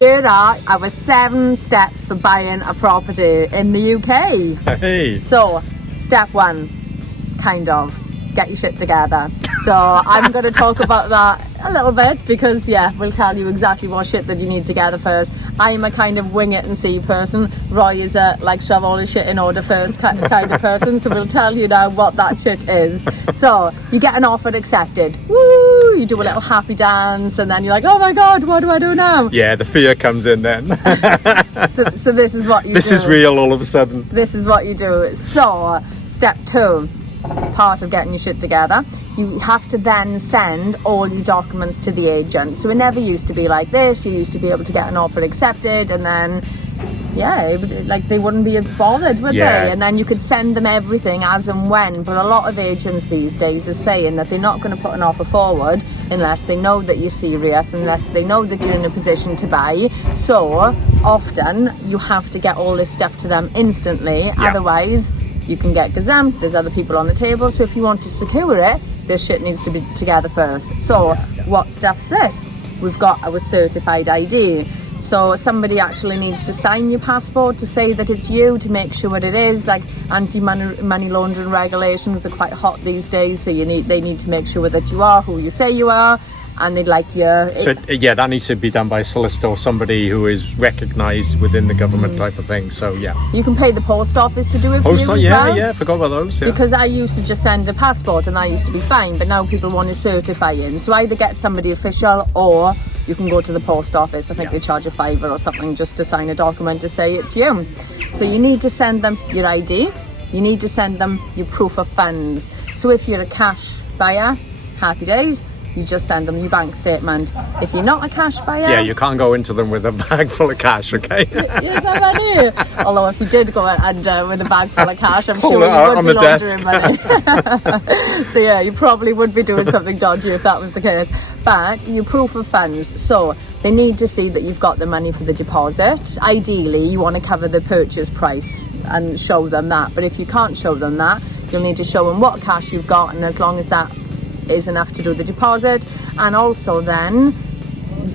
Here are our 7 steps for buying a property in the UK. Hey. So, step 1, kind of, get your shit together. So I'm going to talk about that a little bit because, yeah, we'll tell you exactly what shit that you need together first. I'm a kind of wing it and see person. Roy is a like shove all his shit in order first kind of person. So we'll tell you now what that shit is. So you get an offer accepted. Woo! You do a little happy dance and then you're like, oh my God, what do I do now? Yeah, the fear comes in then. So this is what you do. This is real all of a sudden. This is what you do. So step 2, part of getting your shit together, you have to then send all your documents to the agent. So it never used to be like this. You used to be able to get an offer accepted and then, yeah, it would, like they wouldn't be bothered, would they? And then you could send them everything as and when. But a lot of agents these days are saying that they're not going to put an offer forward unless they know that you're serious, unless they know that you're in a position to buy. So often you have to get all this stuff to them instantly. Otherwise you can get gazumped. There's other people on the table. So if you want to secure it, this shit needs to be together first. So what stuff's this? We've got our certified ID. So somebody actually needs to sign your passport to say that it's you, to make sure it is. Like anti-money laundering regulations are quite hot these days. So they need to make sure that you are who you say you are. And they'd like your... So, yeah, that needs to be done by a solicitor or somebody who is recognised within the government type of thing. So, yeah. You can pay the post office to do it for you as well. Yeah, forgot about those. Yeah. Because I used to just send a passport and that used to be fine. But now people want to certify in. So either get somebody official or you can go to the post office. I think they charge a £5 or something just to sign a document to say it's you. So you need to send them your ID. You need to send them your proof of funds. So if you're a cash buyer, happy days. You just send them your bank statement. If you're not a cash buyer... Yeah, you can't go into them with a bag full of cash, okay? Yes, I do. Although if you did go and with a bag full of cash, I'm sure you would be laundering money. So yeah, you probably would be doing something dodgy if that was the case. But your proof of funds. So they need to see that you've got the money for the deposit. Ideally, you want to cover the purchase price and show them that. But if you can't show them that, you'll need to show them what cash you've got, and as long as that is enough to do the deposit, and also then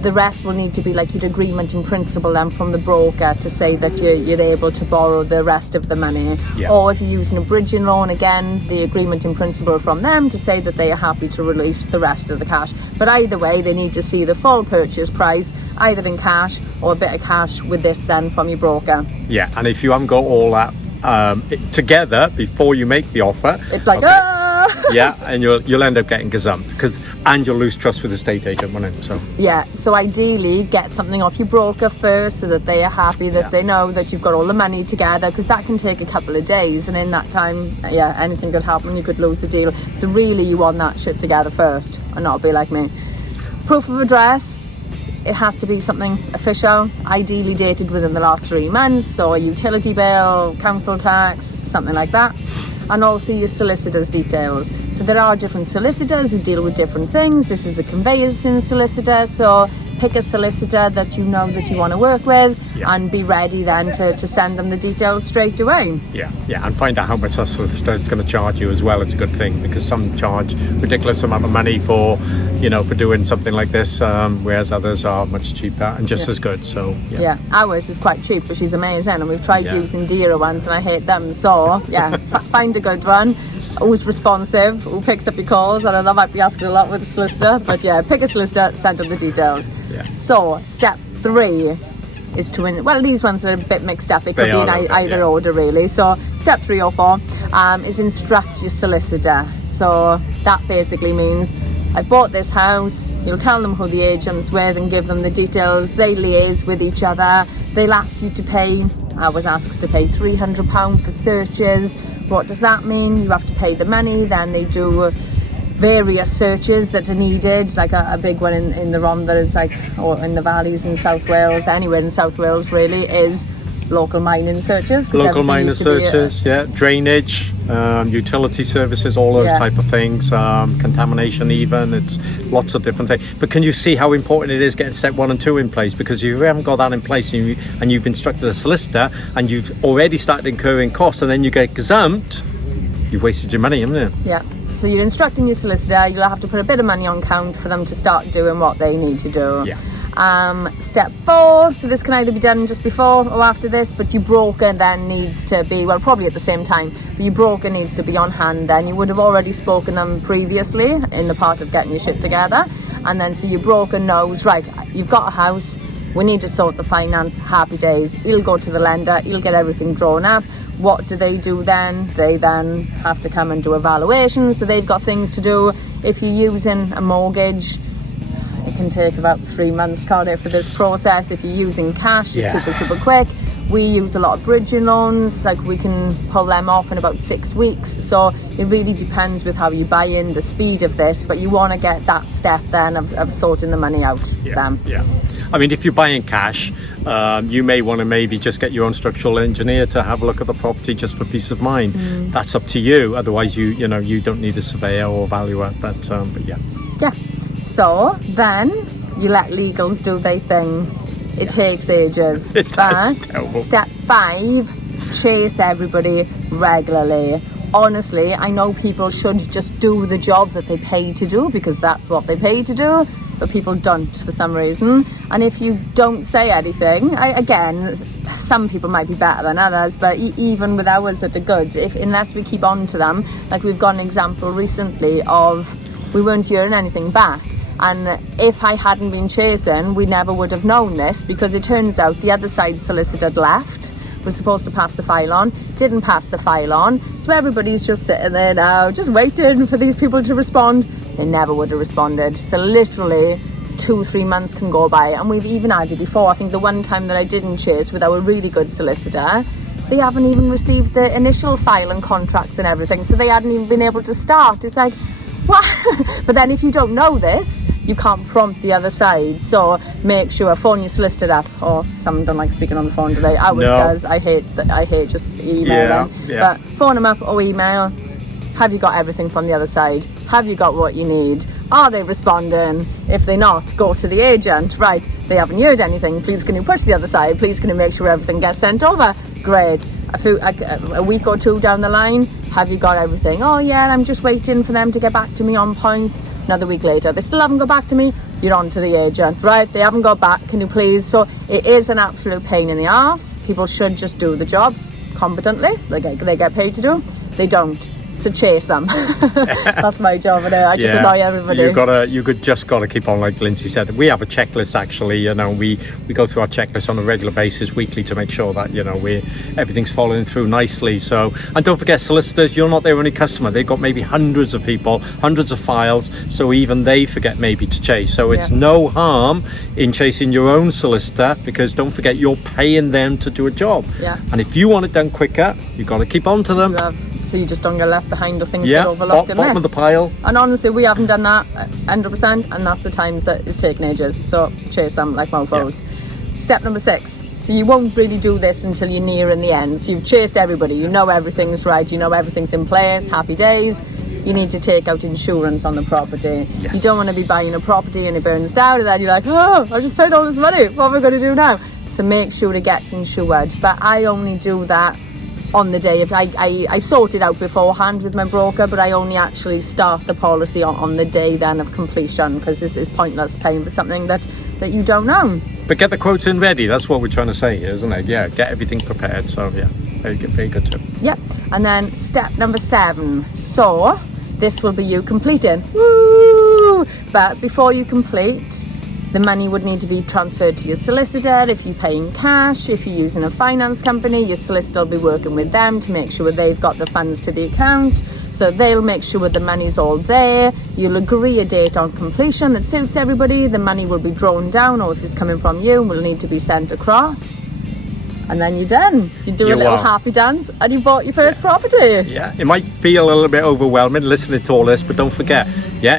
the rest will need to be like your agreement in principle then from the broker to say that you're able to borrow the rest of the money. Or if you're using a bridging loan, again, the agreement in principle from them to say that they are happy to release the rest of the cash. But either way, they need to see the full purchase price either in cash or a bit of cash with this then from your broker. Yeah, and if you haven't got all that together before you make the offer, it's like yeah, and you'll end up getting gazumped and you'll lose trust with the estate agent, won't it? So yeah, so ideally get something off your broker first so that they are happy, that they know that you've got all the money together, because that can take a couple of days, and in that time, yeah, anything could happen. You could lose the deal. So really, you want that shit together first, and not be like me. Proof of address. It has to be something official, ideally dated within the last 3 months, so a utility bill, council tax, something like that. And also your solicitor's details. So there are different solicitors who deal with different things. This is a conveyancing solicitor, so pick a solicitor that you know that you want to work with, and be ready then to send them the details straight away. Yeah, and find out how much that solicitor is going to charge you as well. It's a good thing, because some charge ridiculous amount of money for doing something like this, whereas others are much cheaper and just as good. So yeah, ours is quite cheap, but she's amazing, and we've tried using dearer ones and I hate them. So yeah, find a good one who's responsive, who picks up your calls. I know that might be asking a lot with a solicitor, but yeah, pick a solicitor, send them the details. So step 3 is to win. Well, these ones are a bit mixed up. It could be in either order really. So step 3 or 4 is instruct your solicitor. So that basically means I've bought this house. You'll tell them who the agent's with and give them the details. They liaise with each other. They'll ask you to pay. I was asked to pay £300 for searches. What does that mean? You have to pay the money. Then they do various searches that are needed, like a big one in the Rhondda is like, or in the valleys in South Wales, anywhere in South Wales really, is local mining searches. Local mining searches, drainage, utility services, all those type of things, contamination even, it's lots of different things. But can you see how important it is getting step 1 and 2 in place? Because if you haven't got that in place and you've instructed a solicitor and you've already started incurring costs and then you get gazumped, you've wasted your money, haven't you? Yeah. So you're instructing your solicitor, you'll have to put a bit of money on count for them to start doing what they need to do. Step 4, so this can either be done just before or after this, but your broker then needs to be, well, probably at the same time, but your broker needs to be on hand then. You would have already spoken them previously in the part of getting your shit together, and then so your broker knows, right, you've got a house, we need to sort the finance, happy days. He'll go to the lender, he'll get everything drawn up. What do they do then? They then have to come and do evaluations, so they've got things to do. If you're using a mortgage, it can take about 3 months, can't it, for this process. If you're using cash, it's super quick. We use a lot of bridging loans, like we can pull them off in about 6 weeks. So it really depends with how you buy in, the speed of this, but you want to get that step then of sorting the money out then. Yeah. I mean, if you're buying cash, you may want to maybe just get your own structural engineer to have a look at the property just for peace of mind. That's up to you. Otherwise, you don't need a surveyor or valuer. But yeah. Yeah. So then you let legals do their thing. It takes ages. It does. Terrible. Step 5, chase everybody regularly. Honestly, I know people should just do the job that they pay to do because that's what they pay to do, but people don't for some reason. And if you don't say anything, again, some people might be better than others, but even with ours that are good, unless we keep on to them, like we've got an example recently of we weren't hearing anything back. And if I hadn't been chasing, we never would have known this, because it turns out the other side solicitor had left, was supposed to pass the file on, didn't pass the file on. So everybody's just sitting there now, just waiting for these people to respond. They never would have responded. So literally 2-3 months can go by. And we've even had it before. I think the one time that I didn't chase with our really good solicitor, they haven't even received the initial file and contracts and everything. So they hadn't even been able to start. It's like, what? But then if you don't know this, you can't prompt the other side. So make sure, phone your solicitor up. Or some don't like speaking on the phone today. Ours does. I hate just emailing. Yeah. But phone them up or email. Have you got everything from the other side? Have you got what you need? Are they responding? If they're not, go to the agent. Right, they haven't heard anything. Please can you push the other side? Please can you make sure everything gets sent over? Great. A week or 2 down the line, have you got everything? Oh yeah, I'm just waiting for them to get back to me on points. Another week later, they still haven't got back to me. You're on to the agent. Right, they haven't got back. Can you please? So it is an absolute pain in the arse. People should just do the jobs competently. They get paid to do. They don't. So chase them. That's my job. I just annoy everybody. You just got to keep on, like Lindsay said. We have a checklist actually. We go through our checklist on a regular basis, weekly, to make sure that everything's following through nicely. So, and don't forget, solicitors, you're not their only customer. They've got maybe hundreds of people, hundreds of files. So even they forget maybe to chase. So it's no harm in chasing your own solicitor, because don't forget, you're paying them to do a job. Yeah. And if you want it done quicker, you got to keep on to them. So you just don't get left behind or things get overlooked and bottom missed. Of the pile. And honestly, we haven't done that 100%, and that's the times that it's taken ages. So chase them like mofos. Step number 6. So you won't really do this until you're near in the end. So you've chased everybody. You know everything's right. You know everything's in place. Happy days. You need to take out insurance on the property. Yes. You don't want to be buying a property and it burns down, and then you're like, oh, I just paid all this money. What am I going to do now? So make sure it gets insured. But I only do that on the day of I sort it out beforehand with my broker, but I only actually start the policy on the day then of completion, because this is pointless paying for something that you don't own. But get the quotes in ready. That's what we're trying to say, isn't it? Yeah, get everything prepared. So yeah, very good tip. Yep. And then step number 7. So this will be you completing. Woo! But before you complete, the money would need to be transferred to your solicitor. If you're paying cash, if you're using a finance company, your solicitor will be working with them to make sure they've got the funds to the account. So they'll make sure the money's all there. You'll agree a date on completion that suits everybody. The money will be drawn down, or if it's coming from you, will need to be sent across. And then you're done. You do a little happy dance and you bought your first property. Yeah, it might feel a little bit overwhelming listening to all this, but don't forget,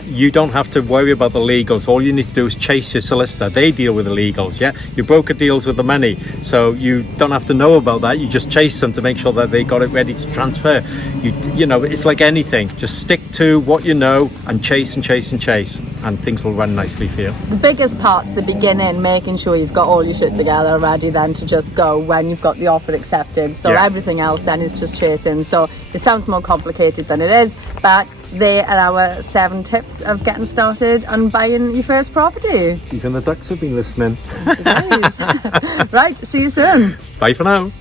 you don't have to worry about the legals. All you need to do is chase your solicitor. They deal with the legals, Your broker deals with the money. So you don't have to know about that. You just chase them to make sure that they got it ready to transfer. It's like anything. Just stick to what you know and chase and chase and chase, and things will run nicely for you. The biggest part's the beginning, making sure you've got all your shit together ready then to just go when you've got the offer accepted. So everything else then is just chasing. So it sounds more complicated than it is, but there are our 7 tips of getting started and buying your first property. Even the ducks have been listening. Right, see you soon. Bye for now.